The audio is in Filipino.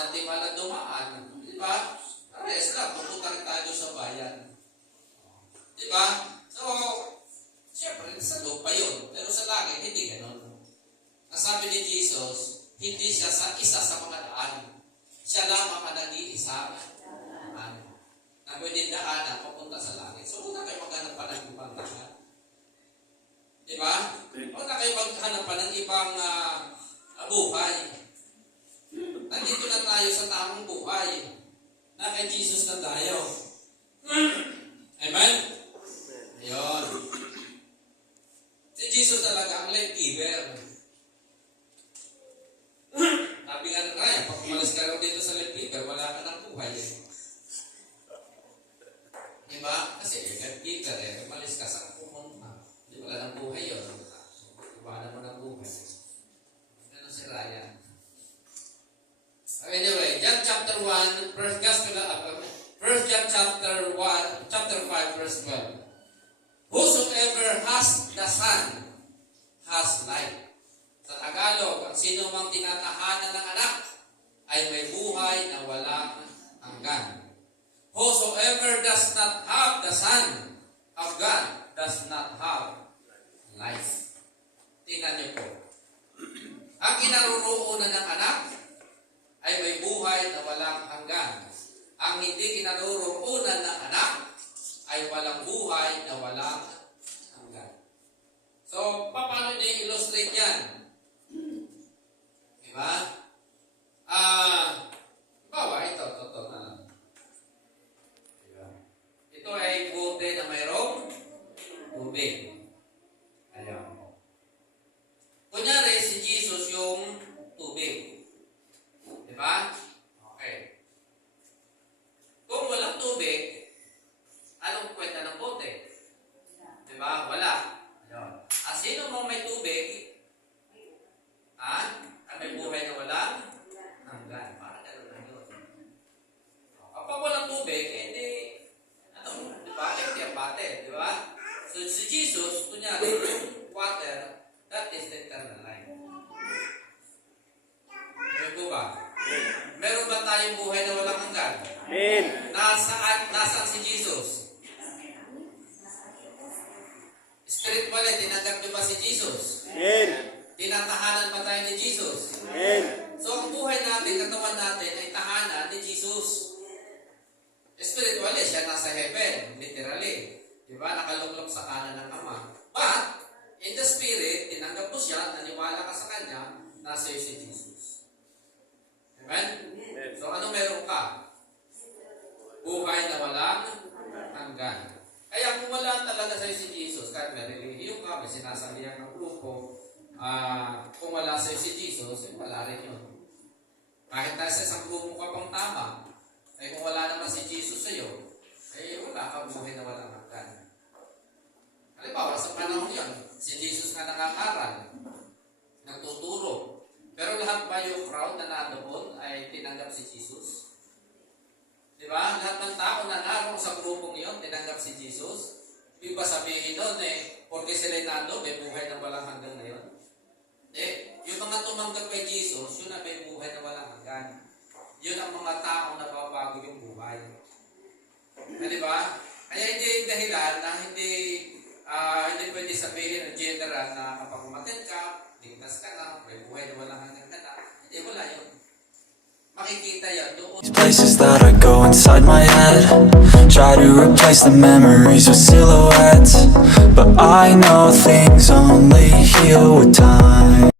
sa timala dumaan. Di ba? Parehas lang, pupunta rin tayo sa bayan. Di ba? So, siyempre, sa lupa yun. Pero sa langit, hindi ganun. Ang sabi ni Jesus, hindi siya sa isa sa mga daan. Siya lamang ang nag-iisa daan na pwede daanan papunta sa langit. So, huwag na kayo maghanap pa ng ibang daan. Di ba? Huwag na kayo maghanap pa ng ibang buhay. Nandito na tayo sa tamang buhay. Na kay Jesus na tayo. Amen? Ayun. Si Jesus talaga ang life giver. Sabi nga na kaya, pag umalis ka raw dito sa life giver, wala ka ng buhay. Diba? Kasi life giver umalis ka sa pumunta. Di wala ng buhay yun. Iwanan mo ng buhay. Ganun si Ryan. Anyway, John chapter 1, First John chapter 5, verse 12. Whosoever has the Son has life. Sa Tagalog, ang sino mang tinatahanan ng anak ay may buhay na walang hanggan. Whosoever does not have the Son of God does not have life. Tingnan niyo po. Ang kinaroroonan ng anak ay may buhay na walang hanggan. Ang hindi kinaroroonan ng anak ay walang buhay na walang hanggan. So, paano niya illustrate yan? Diba? Bawa, ito na lang. Diba? Ito ay bote na mayroong tubig. Ayan. Kunyari, si Jesus yung tubig. Diba? Okay. Kung walang tubig, anong kwenta ng bote? Diba? Wala. Ayun. Sino mong may tubig, may buhay na walang hanggan. Para gano'n lang yun. Kapag walang tubig, hindi, diba? Hindi ang bate, diba? So, si Jesus, kunyari, yung water, that is the eternal life. Meron po ba? Meron ba tayong buhay na walang hanggan? Amen. Nasaan si Jesus? Spiritually, tinanggap niyo ba si Jesus? Amen. Tinatahanan ba tayo ni Jesus? Amen. So, ang buhay natin, katawan natin, ay tahanan ni Jesus. Spiritually, siya nasa heaven, literally. Diba? Nakaluklok sa kanan ng Ama. But, in the Spirit, tinanggap mo siya, naniwala ka sa Kanya, nasa iyo si Jesus. Amen? Amen. So, ano meron ka? Buhay na walang hanggan. Kaya kung wala talaga sa iyo si Jesus, kahit may relihiyon ka, may sinasalihan ng grupo, kung wala sa iyo si Jesus, wala rin yun. Kahit nasa isang grupo ka pang tama, ay kung wala naman si Jesus sa iyo, ay wala ka buhay na walang hanggan. Halimbawa, sa panahon yan, si Jesus nga nangangaral, nagtuturo. Pero lahat ba yung crowd na nandoon ay tinanggap si Jesus? Diba? Lahat ng tao na naroon sa grupong yun, tinanggap si Jesus. Ibig ba sabihin nun porque sila nando, may buhay na walang hanggan na yun? Yung mga tumanggap kay Jesus, yun na may buhay na walang hanggan. Yun ang mga taong nababago yung buhay. Diba? Kaya hindi dahilan na hindi pwede sabihin ng general na kapag umatin ka, ligtas ka na, may buhay na walang hanggan ka na. Hindi, wala yun. Makikita yan doon. These places that I go inside my head, try to replace the memories with silhouettes, but I know things only heal with time.